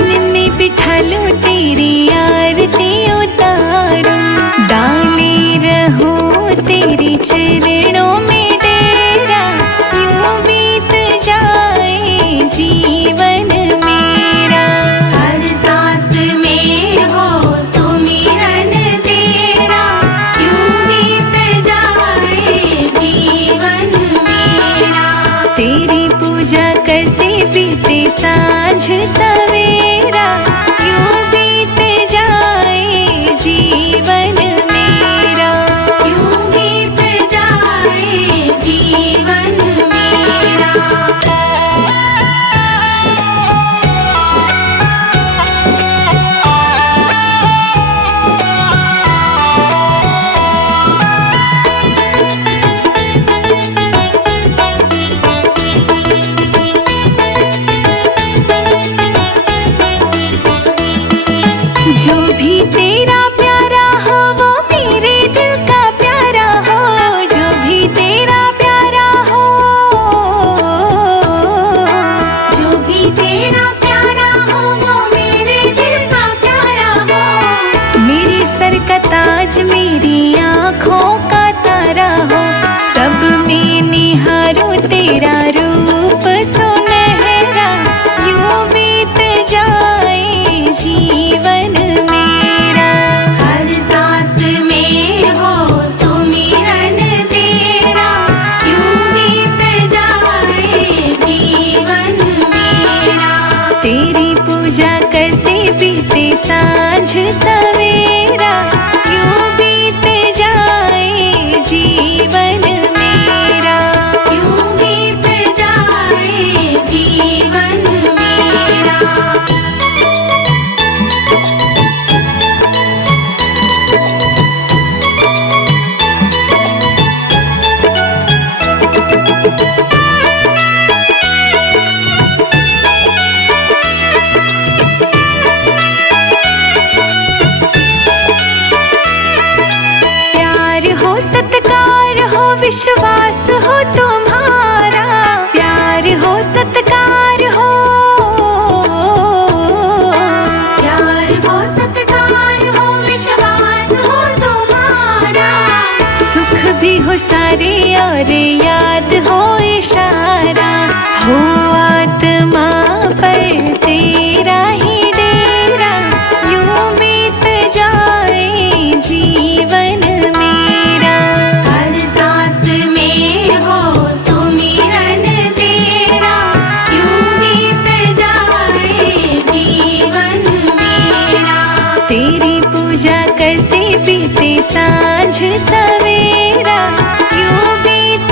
मन में बिठा लो तेरी आरती उतारूं, डाले रहूं तेरे चरणों में डेरा, यूं बीत जाए जीवन मेरा। हर सांस में हो सुमिरन तेरा, यूं बीत जाए जीवन मेरा। तेरी पूजा करते बीते सांझ सवेरा, यूं बीत जाए जीवन मेरा। यूं बीत जाए जीवन मेरा। जो भी तेरा प्यारा हो वो मेरे दिल का प्यारा हो, जो भी तेरा प्यारा हो, जो भी तेरा प्यारा हो वो मेरे दिल का प्यारा हो। मेरे सर का ताज मेरी आँखों का तारा हो, सब में निहारूं तेरा रूप सुनहरा, यूं बीत जाए जीवन मेरा। हर सांस में हो सुमिरन तेरा, यूं बीत जाए जीवन मेरा। तेरी पूजा करते बीते सांझ सवेरा, यूं बीत जाए जीवन मेरा। यूं बीत जाए जीवन मेरा। प्यार हो सत्कार हो विश्वास हो तुम्हारा, प्यार हो सत्कार हो, प्यार हो सत्कार हो विश्वास हो तुम्हारा। सुख भी हो सारे और याद हो इशारा, हो आत्मा पर तेरा ही डेरा, यूं बीत जाए जीवन मेरा। हर सांस में हो सुमिरन तेरा, यूं बीत जाए जीवन मेरा। तेरी पूजा करते बीते सांझ सवेरा, यूं बीत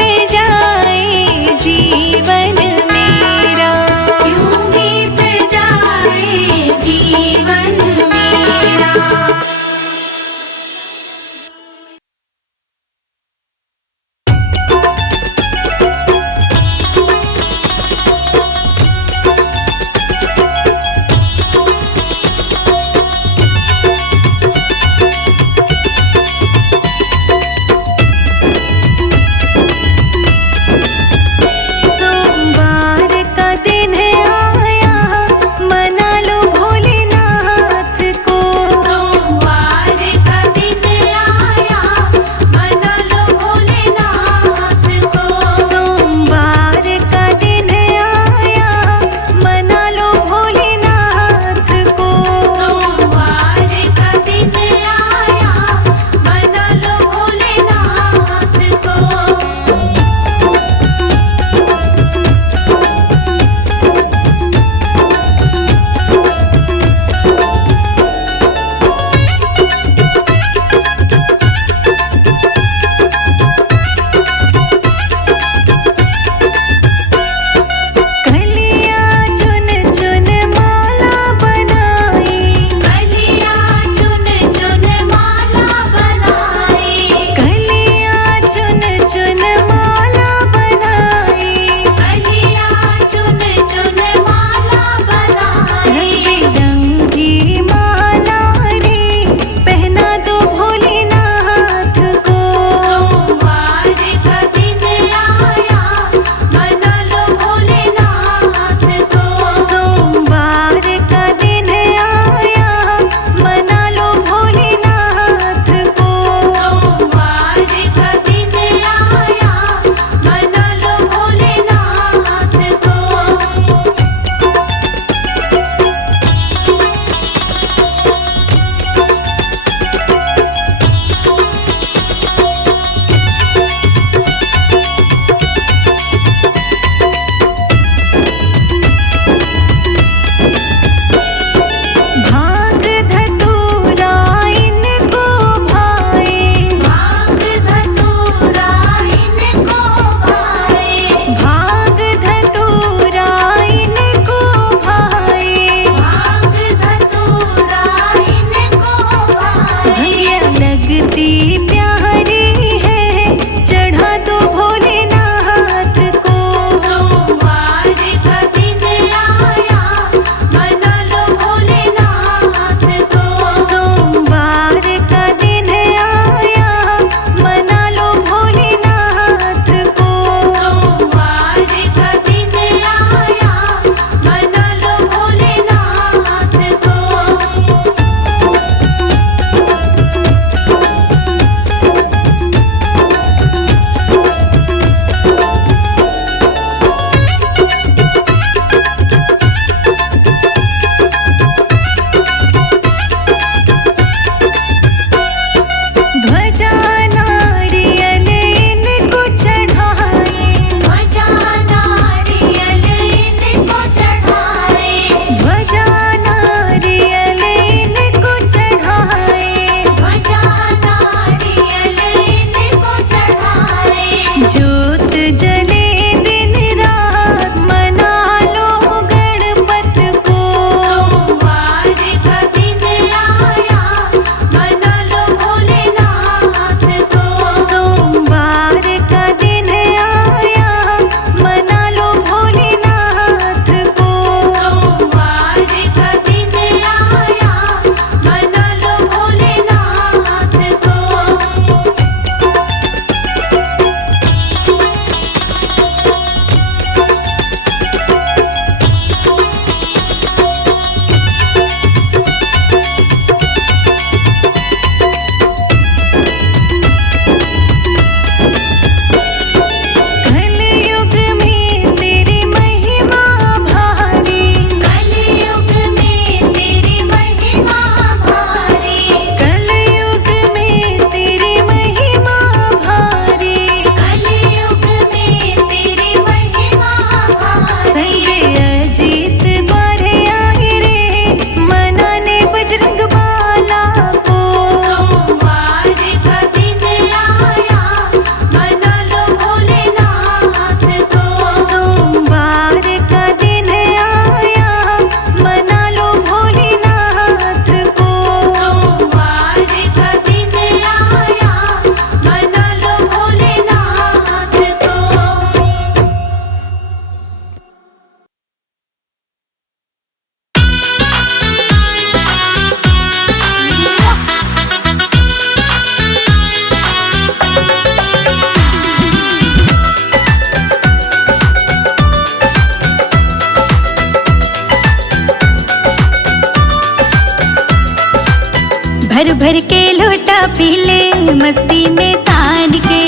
भर के लोटा पी ले मस्ती में तान के,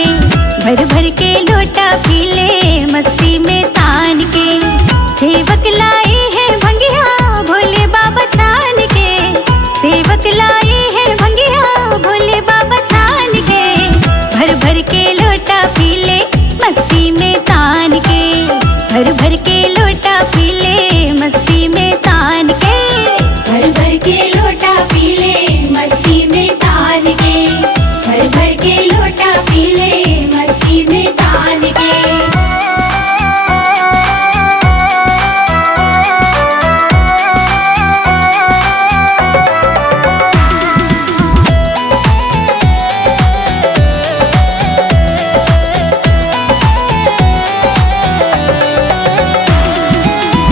भर भर के लोटा पी ले मस्ती में तान के। सेवक लाए हैं भंगिया भोले बाबा छान के, सेवक लाए हैं भंगिया भोले बाबा छान के। भर भर के लोटा पी ले मस्ती में तान के, भर भर के लोटा पी ले मस्ती में तान के। भर भर के लोटा पी ले मस्ती में तान के, भर भर के लोटा पी ले मस्ती में तान के।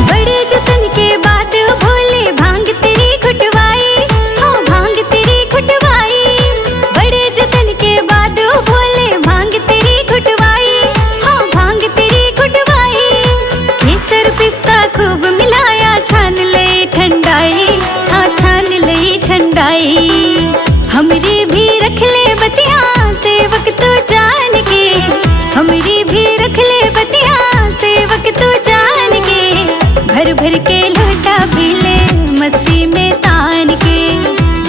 बड़े जतन के बाद भोले भांग तेरी घुटवाई, हाँ भांग तेरी घुटवाई। बड़े जतन के बाद भोले भांग तेरी घुटवाई, हाँ भांग तेरी घुटवाई। केसर पिस्ता खूब मिलाया छान ले ठंडाई, हाँ छान ले ठंडाई। हमरी भी रख ले बतिया सेवक तू जान के, हमरी भी रख ले बतिया सेवक तू जान के। भर भर के लोटा पी ले मस्ती में तान के,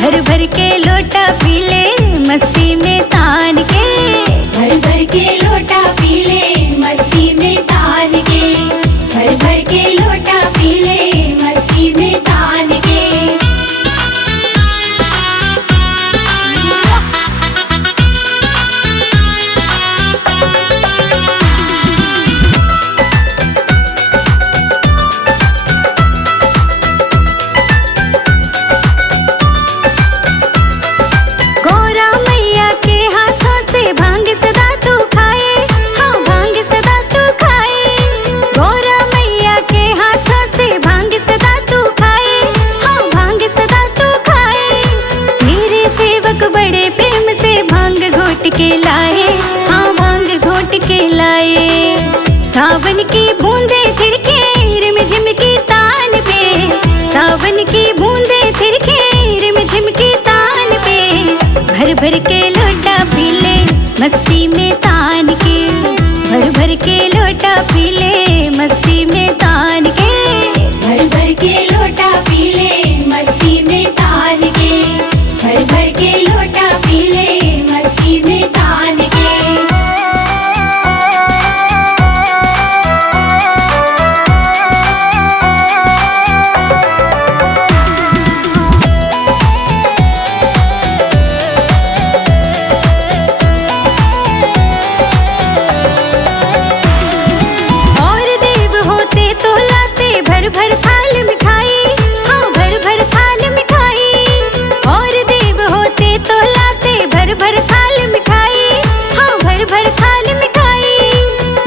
भर भर के लोटा पी ले मस्ती में तान के। भर भर के लोटा पी ले मस्ती में तान के, भर भर के लोटा पी ले मस्ती में तान के। गौरा मैया के हाथों से भांग सदा तू खाए, हाँ भांग सदा तू खाए। गौरा मैया के हाथों से भांग सदा तू खाए, हाँ भांग सदा तू खाए। तेरे सेवक बड़े प्रेम से भांग घोट के लाए, हाँ भांग घोट के लाए। सावन की बूंदे थिरके रिमझिम की तान पे, सावन की बूंदे थिरके रिमझिम की तान पे। भर भर के लोटा पी ले मस्ती में तान के, भर भर के लोटा पी ले मस्ती में तान के। भर भर के लोटा पी ले मस्ती में तान के, भर भर के लोटा पी ले मस्ती में तान के। और देव होते तो लाते भर भर थाल मिठाई, हाँ भर भर थाल मिठाई। और देव होते तो लाते भर भर थाल मिठाई, हाँ भर भर थाल मिठाई।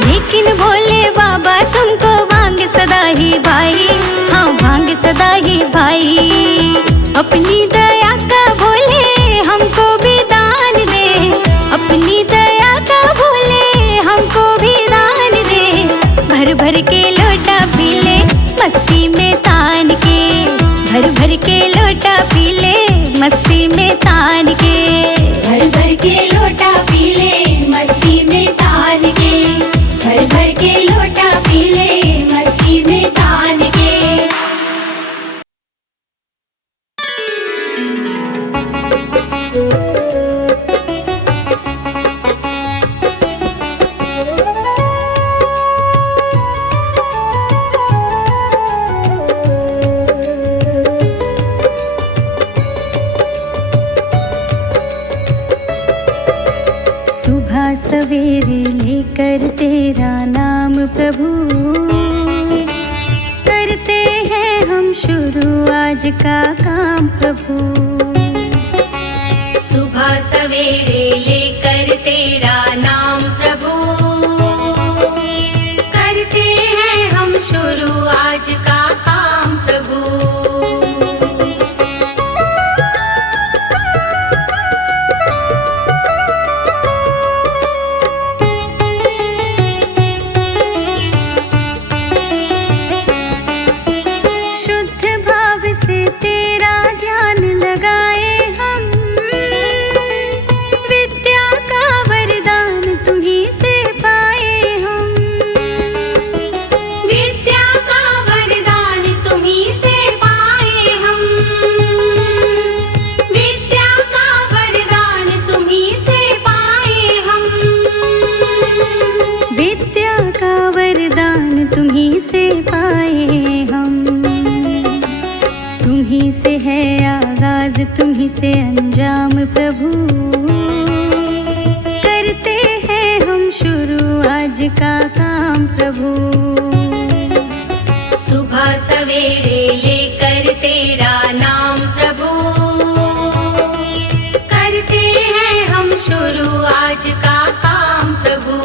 लेकिन भोले बाबा तुमको भांग सदा ही भाई, हाँ भांग सदा ही भाई। अपनी दया का भोले हमको भी दान दे, अपनी दया का भोले हमको भी दान दे। भर भर के लोटा पी ले मस्ती में तान के, भर भर के लोटा पी ले मस्ती में तान के। भर भर के लोटा पी ले मस्ती में तान के, भर भर के लोटा पी ले मस्ती में तान के। सुबह सवेरे लेकर तेरा नाम प्रभु, करते हैं हम शुरू आज का काम प्रभु। सुबह सवेरे लेकर तेरा नाम प्रभु, करते हैं हम शुरू आज का काम प्रभु। शुद्ध भाव से तेरा ध्यान लगाए हम, तुम्ही से है आगाज, तुम्ही से अंजाम प्रभु। करते हैं हम शुरू आज का काम प्रभु। सुबह सवेरे लेकर तेरा नाम प्रभु, करते हैं हम शुरू आज का काम प्रभु।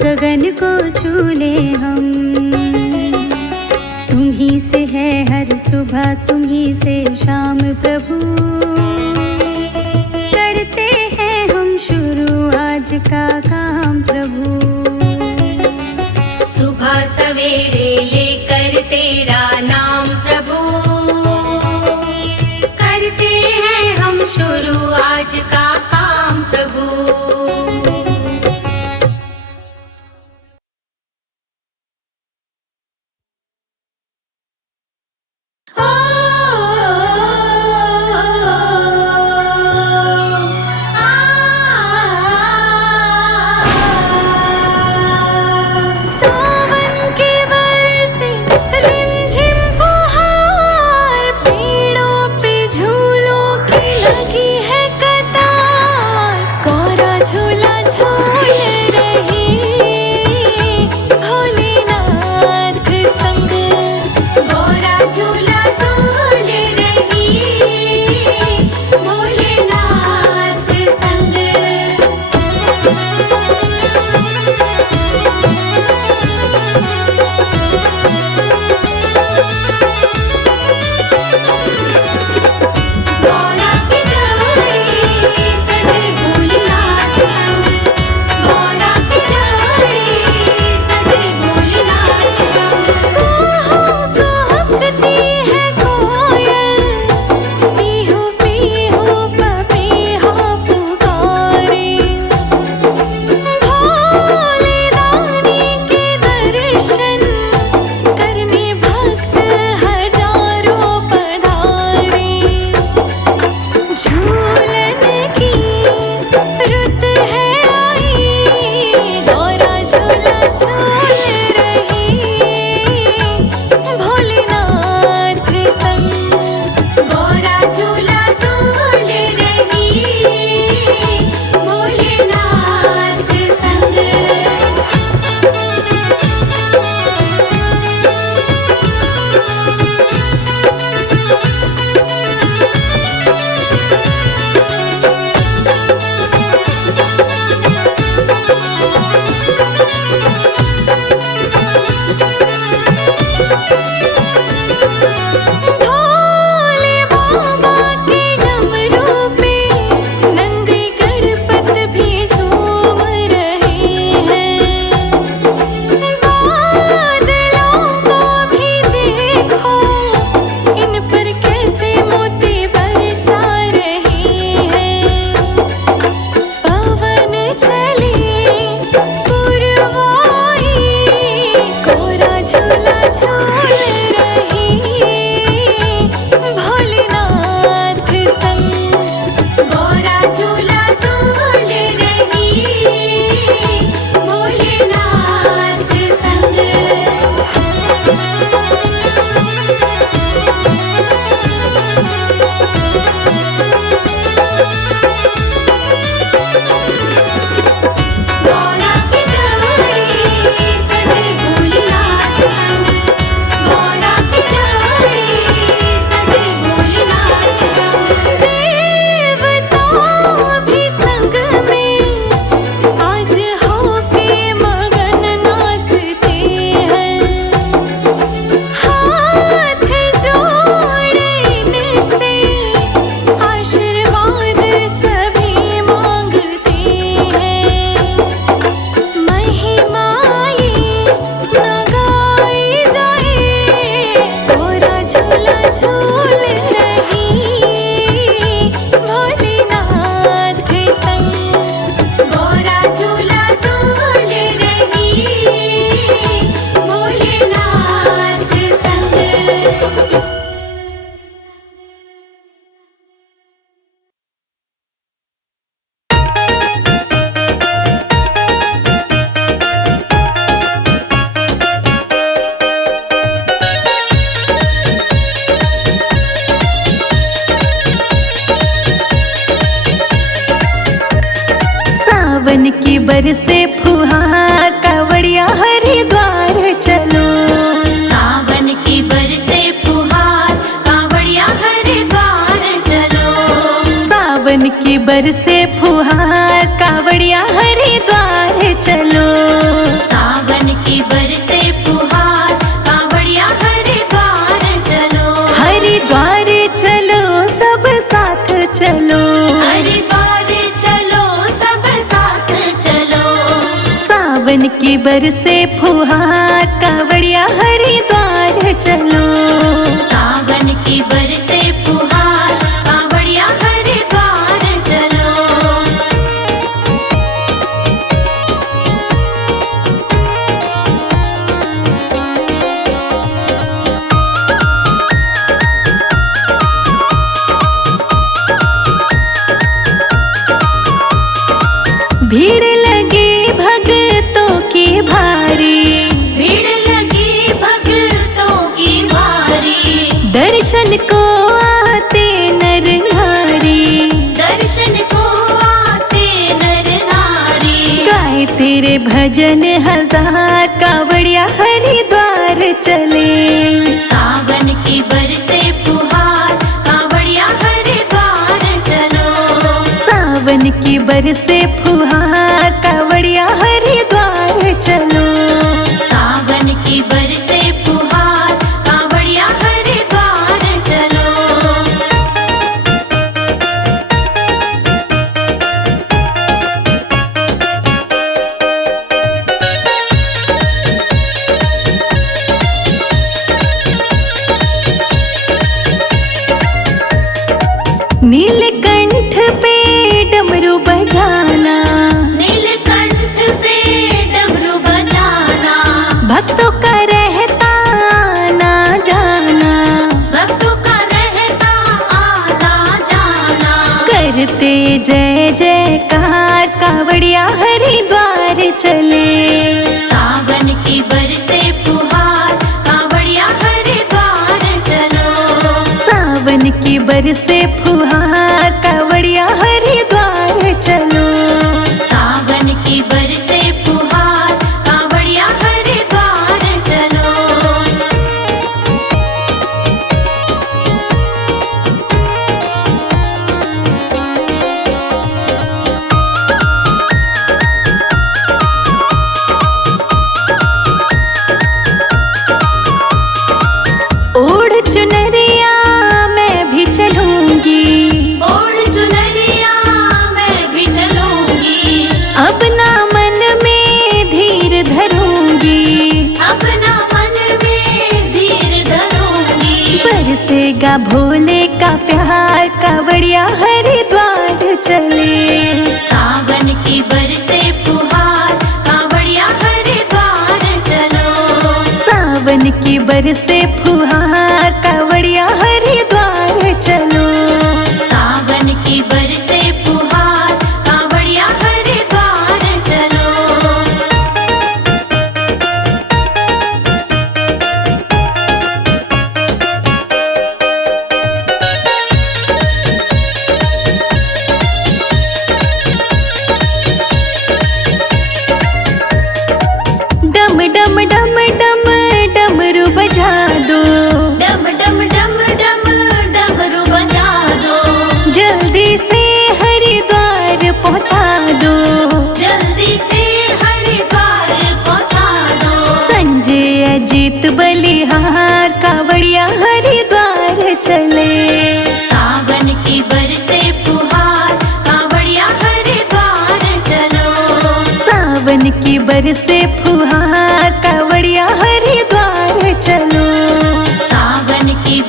गगन को छूले हम। तुम्ही से है हर सुबह, तुम्ही से शाम प्रभु। करते हैं हम शुरू आज का काम प्रभु। सुबह सवेरे लेकर तेरा नाम प्रभु, करते हैं हम शुरू आज का काम प्रभु। सावन के बरसे झूला झूल रही भोलेनाथ संग। गौरा झूला झूल रही भोलेनाथ संग। सावन की बरसे फुहार कावड़िया हरिद्वार चलो। सावन की बरसे फुहार कांवड़िया हरिद्वार चलो। सावन की बरसे फुहार कावड़िया हरिद्वार चलो। सावन की बरसे फुहार कांवड़िया हरिद्वार चलो। हरिद्वार चलो सब साथ चलो। हरिद्वार चलो सब साथ चलो। सावन की बरसे फुहार कावड़िया हरिद्वार चलो। सावन की बरसे फुहार कांवड़िया हरिद्वार चलो। भीड़ लगी भक्तों की भारी। भीड़ लगी भक्तों की भारी। दर्शन को आते नर नारी। दर्शन को आते नर नारी। गाए तेरे भजन हजार कावड़िया हरिद्वार चले। सावन की बरसे फुहार कांवड़िया हरिद्वार चलो। सावन की बरसे फुहार कावड़िया हरिद्वार चलो। सावन की बरसे फुहार कांवड़िया हरिद्वार चलो। नीलकंठ पे डमरू बजाना। नीलकंठ पे डमरू बजाना। भक्तों का रहता ना जाना। भक्तों का रहता आना जाना। करते जय जयकार कावड़िया हरिद्वार चले। सावन की बरसे फुहार कांवड़िया हरिद्वार चलो। सावन की बरसे फुहार कावड़िया हरिद्वार चलो। सावन की बरसे फुहार कांवड़िया हरिद्वार चलो। ओढ़ चुनरिया मैं भी चलूंगी। ओढ़ चुनरिया मैं भी चलूंगी। अपना मन में धीर धरूंगी। अपना मन में धीर धरूंगी। बरसेगा भोले का प्यार कावड़िया हरिद्वार चले। सावन की बरसे फुहार कांवड़िया हरिद्वार चलो। सावन की बरसे फुहार कावड़िया हरिद्वार चलो। सावन की बरसे फुहार कांवड़िया हरिद्वार चलो। डम डम डम डम डमरू बजा दो। डम डम डम डम डमरू बजा दो। जल्दी से हरिद्वार पहुंचा दो। जल्दी से हरिद्वार पहुंचा दो। संजय अजीत बलिहार कावड़िया हरिद्वार चले। सावन की बरसे फुहार कांवड़िया हरिद्वार चलो। सावन की बरसे फुहार कावड़िया हरिद्वार चलो। सावन की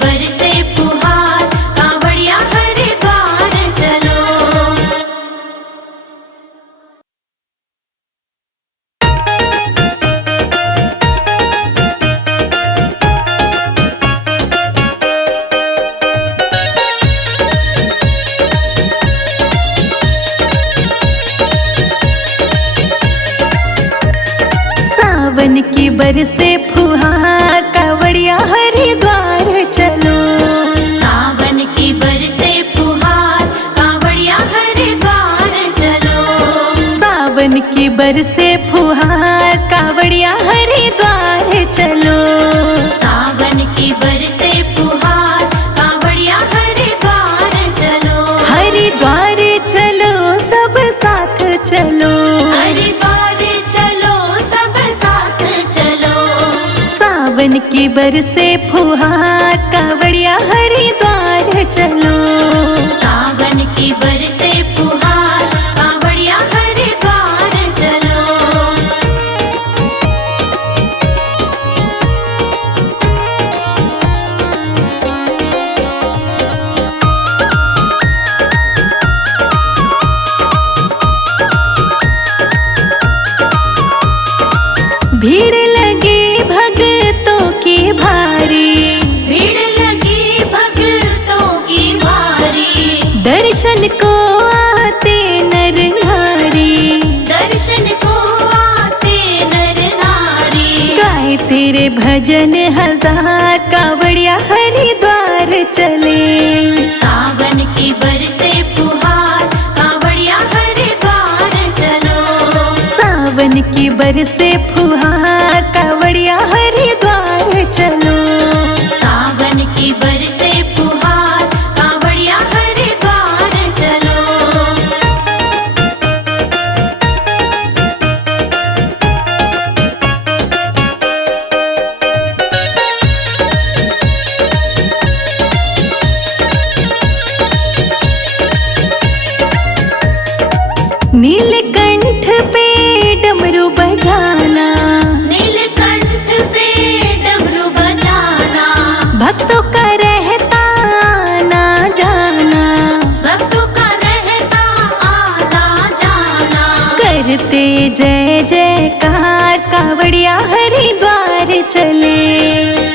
बरसे फुहार कावड़िया हरिद्वार चलो। सावन की बरसे फुहार कांवड़िया हरिद्वार चलो। हरिद्वार चलो सब साथ चलो। हरिद्वार चलो सब साथ चलो। सावन की बरसे फुहार कावड़िया हरिद्वार चलो। सावन की बरसे फुहार कांवड़िया हरिद्वार चलो। भीड़ लगी भक्तों की भारी। भीड़ लगी भक्तों की भारी। दर्शन को आते नर नारी। दर्शन को आते नर नारी। गाए तेरे भजन हजार कावड़िया हरिद्वार चले। सावन की बरसे फुहार कांवड़िया हरिद्वार चलो। सावन की बरसे फुहार कावड़िया हरिद्वार चलो। सावन की बरसे फुहार कांवड़िया हरिद्वार चलो। नीलकंठ पे डमरू बजाना। नीलकंठ पे डमरू बजाना। भक्तों का रहता ना जाना। भक्तों का रहता आना जाना। करते जय जयकार कावड़िया हरिद्वार चले।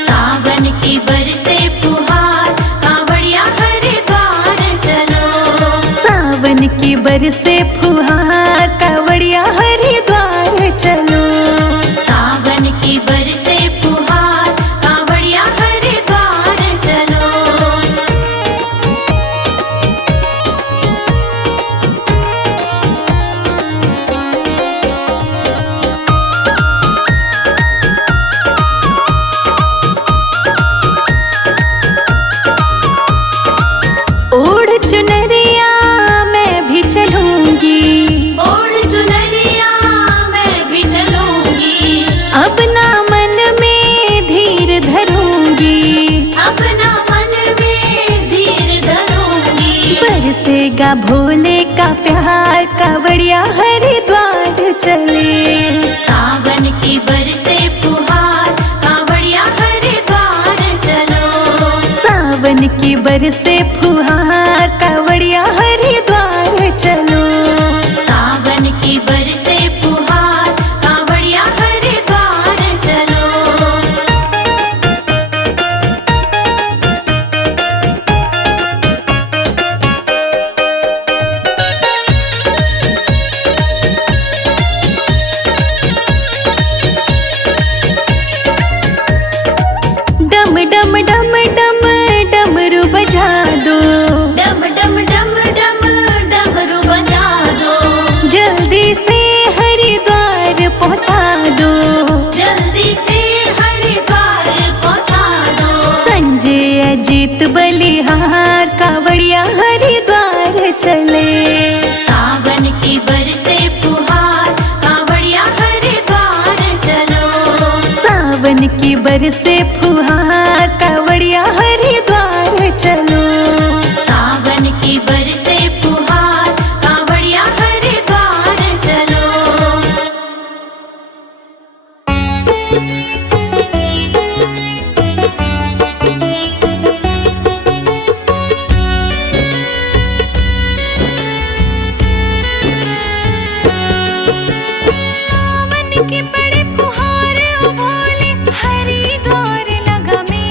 सावन की बरसे फुहार कांवड़िया हरिद्वार चलो। सावन की बरसे फुहार कावड़िया हरिद्वार चलो। सावन की बरसे फुहार कांवड़िया हरिद्वार चलो। ओढ़ चुनरिया मैं भी चलूंगी। ओढ़ चुनरिया मैं भी चलूंगी। अपना मन में धीर धरूंगी। अपना मन में धीर धरूंगी। बरसेगा भोले का प्यार कावड़िया हरिद्वार चले। सावन की बरसे फुहार कांवड़िया हरिद्वार चलो। सावन की बरसे फुहार कावड़िया हरिद्वार चलो। सावन की बरसे फुहार कांवड़िया हरिद्वार चलो। डम डम डम डम डमरू बजा दो। डम डम डम डम डमरू बजा दो। जल्दी से हरिद्वार पहुंचा दो। जल्दी से हरिद्वार पहुंचा दो। संजय अजीत बलिहार कावड़िया हरिद्वार चले। सावन की बरसे फुहार कांवड़िया हरिद्वार चलो। सावन की बरसे फुहार कावड़िया हरिद्वार चलो। सावन की बरसे फुहार कांवड़िया हरिद्वार चलो। सावन के बड़े फुहार ओ भोले हरिद्वार लगा में।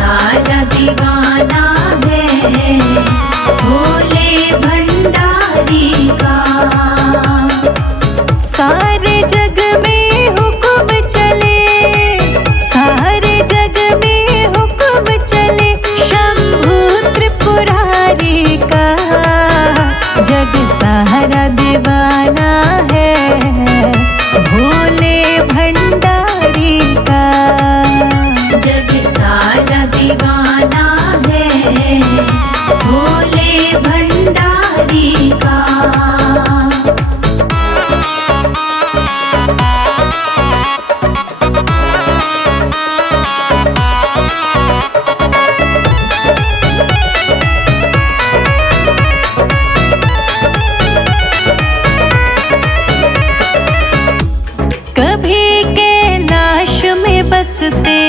सारा दीवाना है भोले भंडारी का। सारे जग में हुक्म चले, सारे जग में हुक्म चले शंभू त्रिपुरारी का। जग सारा दीवाना है भोले भंडारी का। जग सारा दीवाना है भोले भंडारी का। कभी कैलाश में बसते,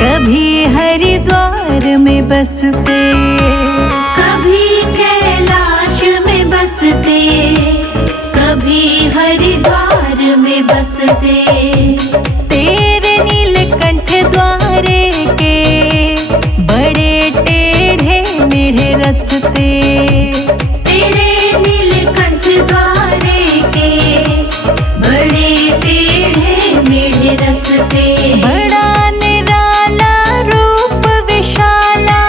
कभी हरिद्वार में बसते, कभी कैलाश में बसते, कभी हरिद्वार में बसते। तेरे नीलकंठ द्वारे के बड़े टेढ़े मेढ़े रस्ते। तेरे नीलकंठ द्वारे के बड़े टेढ़े मेढ़े रस्ते। बड़ा निराला रूप विशाला,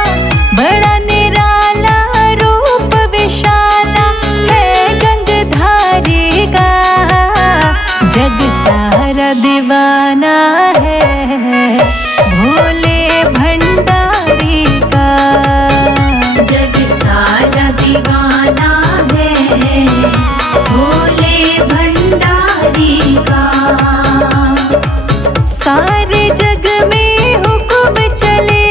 बड़ा निराला रूप विशाला है गंगधारी का। जग सारा दीवाना है भोले भंडारी का। जग सारा दीवाना है भोले भंडारी का। सारे जग में हुक्म चले,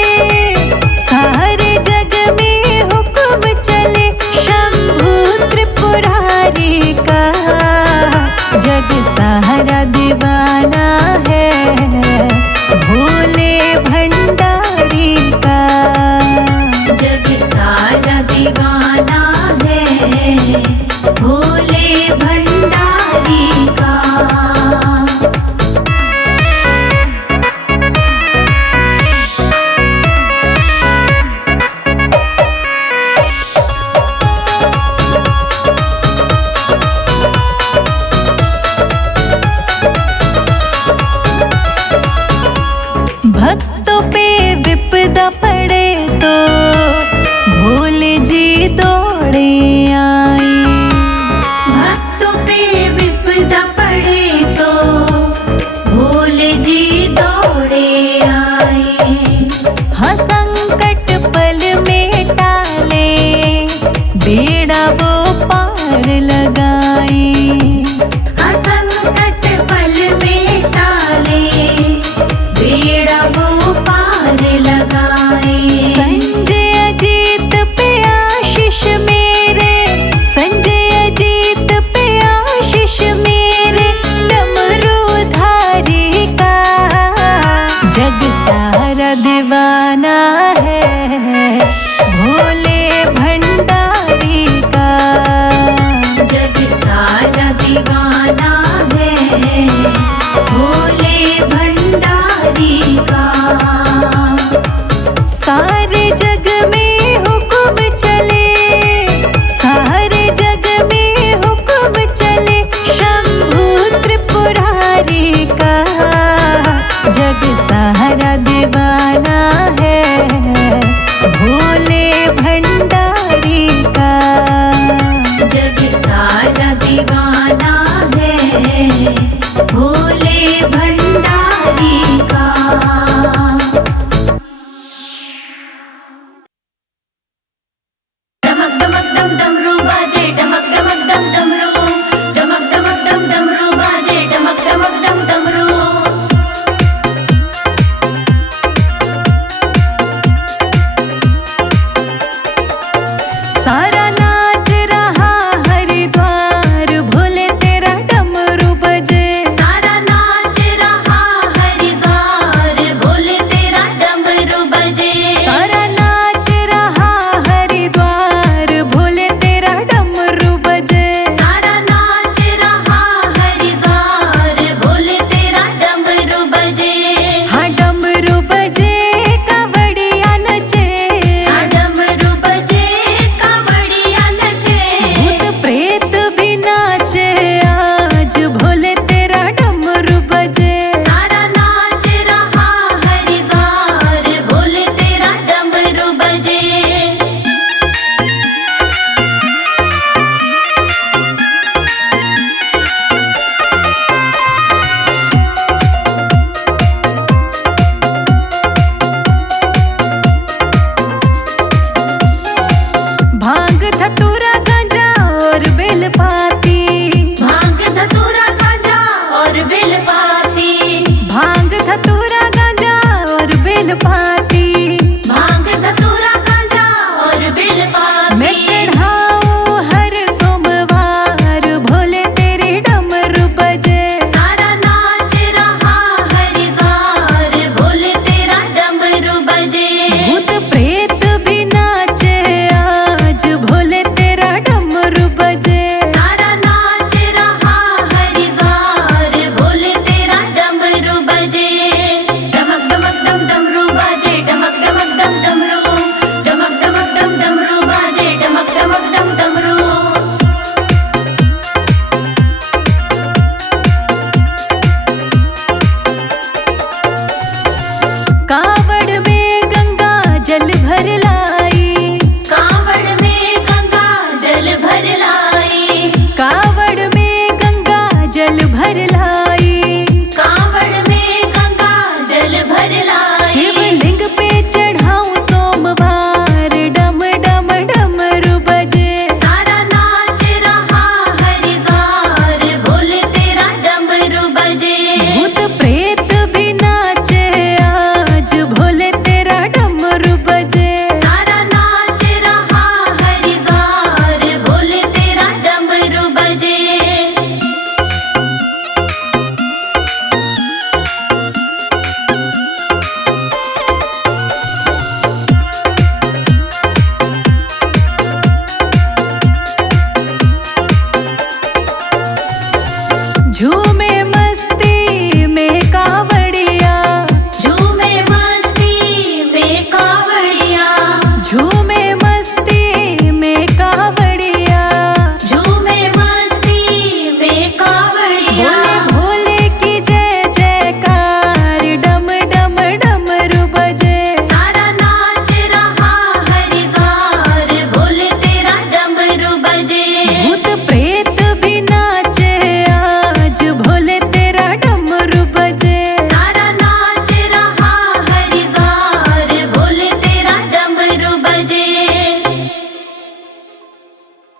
सारे जग में हुक्म चले शंभू त्रिपुरारी का। जग सारा दीवाना है भोले भंडारी का। जग सारा दीवाना है भोले भंडारी का। भक्तों पे विपदा पड़े तो भोले जी दौड़े आई। भक्तों पे विपदा पड़े तो भोले जी दौड़े आए। हाँ संकट पल में टाले, बेड़ा वो पार लगाई। असंकट पल में टाले बेड़ा वो पार लगाए। संजय अजीत पे आशीष मेरे, संजय अजीत पे आशीष मेरे डमरूधारी का। जग सारा दीवाना है भोले भंडारी